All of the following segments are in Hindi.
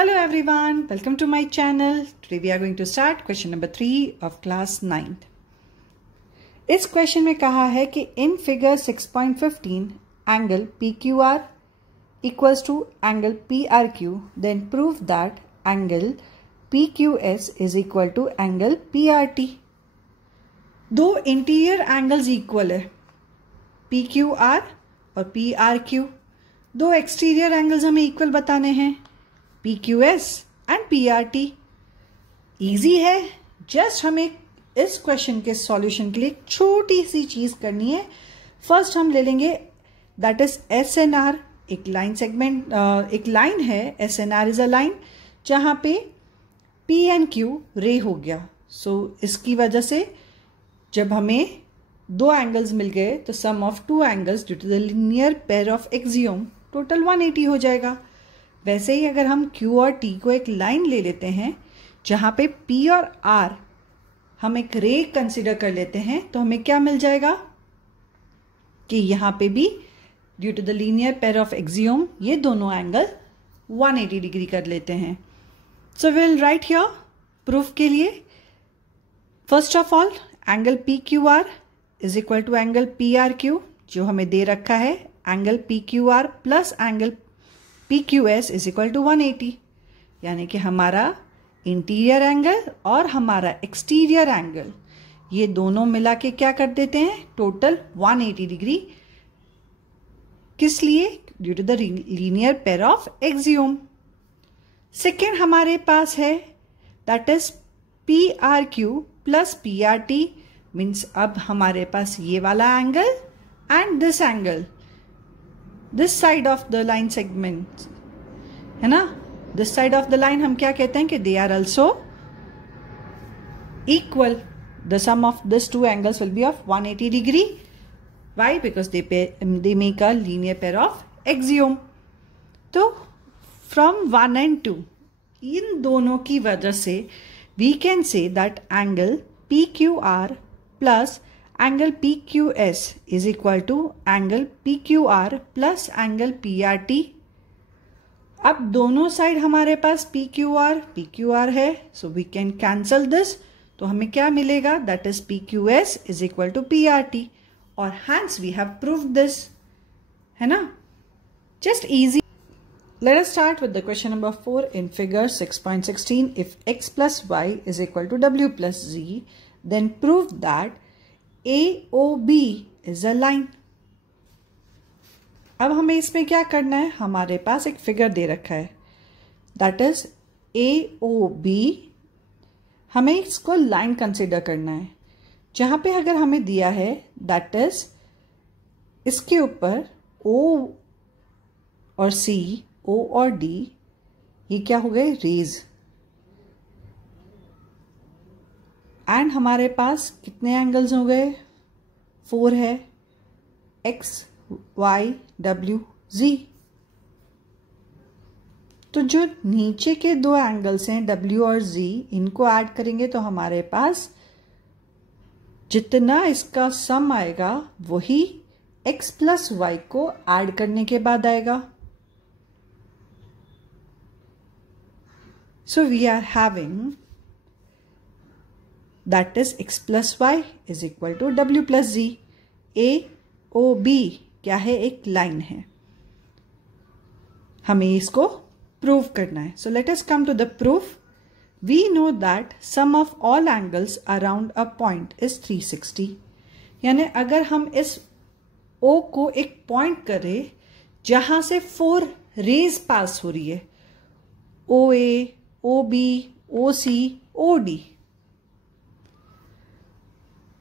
Hello everyone, welcome to my channel. Today we are going to start question number 3 of class 9th. इस क्वेश्चन में कहा है कि in figure 6.15 angle PQR equals to angle PRQ, then prove that angle PQS is equal to angle PRT. दो इंटीरियर एंगल्स इक्वल है, PQR और PRQ. दो एक्सटीरियर एंगल्स हमें इक्वल बताने हैं, PQS एंड PRT. इजी है, जस्ट हमें इस क्वेश्चन के सॉल्यूशन के लिए छोटी सी चीज करनी है. फर्स्ट हम ले लेंगे दैट इज SNR. एक लाइन सेगमेंट, एक लाइन है, SNR इज अ लाइन जहां पे P एंड Q रे हो गया. सो इसकी वजह से जब हमें दो एंगल्स मिल गए तो sum of two angles due to the linear pair of axiom total 180 हो जाएगा. वैसे ही अगर हम Q और T को एक लाइन ले लेते हैं जहां पे P और R हम एक रे कंसिडर कर लेते हैं तो हमें क्या मिल जाएगा कि यहां पे भी due to the linear pair of axiom ये दोनों एंगल 180 डिग्री कर लेते हैं. So will write here proof के लिए. First of all angle PQR is equal to angle PRQ जो हमें दे रखा है. Angle PQR plus angle PQS is equal to 180, यानी कि हमारा इंटीरियर एंगल और हमारा एक्सटीरियर एंगल ये दोनों मिला के क्या कर देते हैं, टोटल 180 डिग्री. किस लिए? Due to the linear pair of axiom. Second हमारे पास है that is PRQ plus PRT. Means अब हमारे पास ये वाला angle and this angle, this side of the line segment है ना. This side of the line हम क्या कहते हैं कि they are also equal. The sum of this two angles will be of 180 degree. Why? Because they make a linear pair of axiom. तो फ्रॉम 1 एंड 2 इन दोनों की वजह से we can say that angle PQR plus angle PQS is equal to angle PQR plus angle PRT. अब दोनों साइड हमारे पास PQR है, so we can cancel this. तो हमें क्या मिलेगा, that is PQS is equal to PRT और hence we have proved this, है ना. Just easy. Let us start with the question number 4 in figure 6.16. If x plus y is equal to w plus z, then prove that AOB is a line. अब हमें इसमें क्या करना है, हमारे पास एक फिगर दे रखा है दैट इज AOB. हमें इसको लाइन कंसिडर करना है जहां पे अगर हमें दिया है दैट इज इसके ऊपर O और C, O और D ये क्या हो गए, रेज. एंड हमारे पास कितने एंगल्स हो गए, 4 है, X, Y, W, Z. तो जो नीचे के दो एंगल्स हैं W और Z, इनको ऐड करेंगे तो हमारे पास जितना इसका सम आएगा वही X प्लस Y को ऐड करने के बाद आएगा. So we are having that is x plus y is equal to w plus z. AOB क्या है, एक लाइन है. हमें इसको प्रूव करना है. So let us come to the proof. We know that sum of all angles around a point is 360. यानी अगर हम इस O को एक पॉइंट करें जहां से 4 रेज पास हो रही है, OA, OB, OC, OD.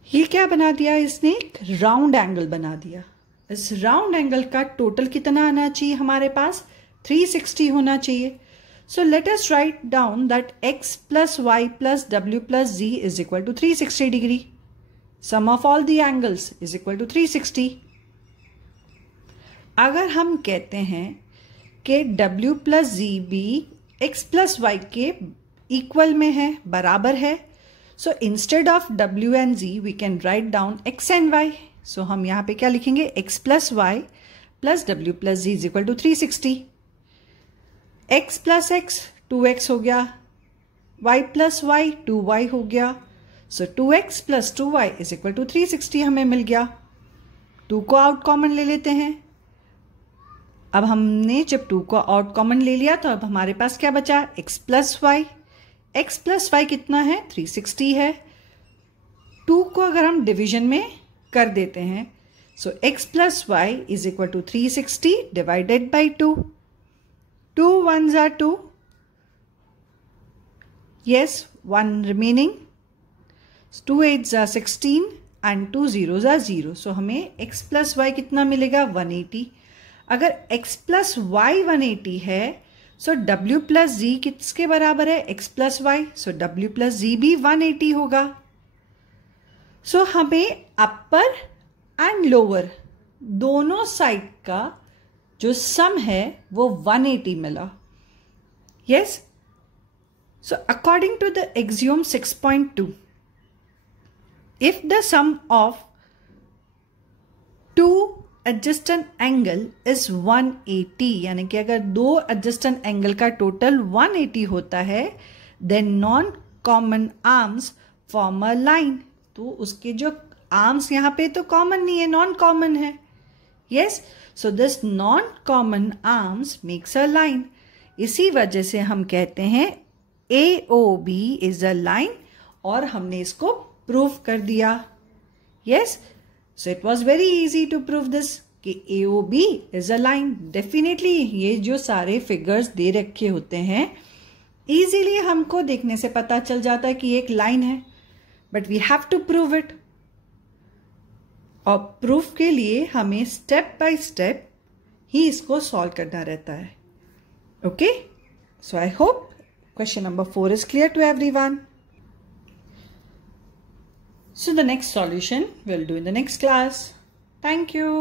ये क्या बना दिया इसने, एक राउंड एंगल बना दिया. इस राउंड एंगल का टोटल कितना आना चाहिए हमारे पास, 360 होना चाहिए. So let us write down that x plus y plus w plus z is equal to 360 degree. Sum of all the angles is equal to 360. अगर हम कहते हैं कि w प्लस z भी x प्लस y के इक्वल में है, बराबर है, so instead of w and z we can write down x and y. So हम यहाँ पे क्या लिखेंगे, x plus y plus w plus z is equal to 360. x plus x 2x हो गया, y प्लस वाई 2y हो गया, so 2x plus 2y is equal to 360 हमें मिल गया। 2 को आउट कॉमन ले लेते हैं। अब हमने जब 2 को आउट कॉमन ले लिया तो अब हमारे पास क्या बचा, x plus y. x plus y कितना है, 360 है। 2 को अगर हम डिवीजन में कर देते हैं, so x plus y is equal to 360 divided by 2। 2 1s are 2, yes, 1 remaining, 2 8s are 16 and 2 zeros are 0। सो हमें x प्लस वाई कितना मिलेगा, 180। अगर x प्लस वाई 180 है, सो w प्लस जी किसके बराबर है, x plus y, so w plus z भी 180 होगा। सो हमें अपर एंड लोअर दोनों साइड का जो सम है वो 180 मिला। Yes, so according to the axiom 6.2, if the sum of two adjacent angle is 180, यानी कि अगर दो adjacent angle का टोटल 180 होता है, then non common arms form a line। तो उसके जो आर्म्स यहाँ पे तो कॉमन नहीं है, नॉन कॉमन है। Yes, so this non common arms makes a line. इसी वजह से हम कहते हैं AOB इज अ लाइन, और हमने इसको प्रूव कर दिया। Yes, so it was very easy to prove this कि AOB is a line. Definitely ये जो सारे फिगर्स दे रखे होते हैं, इजीली हमको देखने से पता चल जाता है कि एक लाइन है, but we have to prove it. और प्रूफ के लिए हमें स्टेप बाय स्टेप ही इसको सॉल्व करना रहता है। Okay, so I hope question number 4 is clear to everyone. So the next solution we'll do in the next class. Thank you.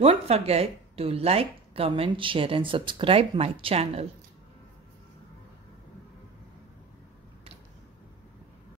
Don't forget to like, comment, share and subscribe my channel.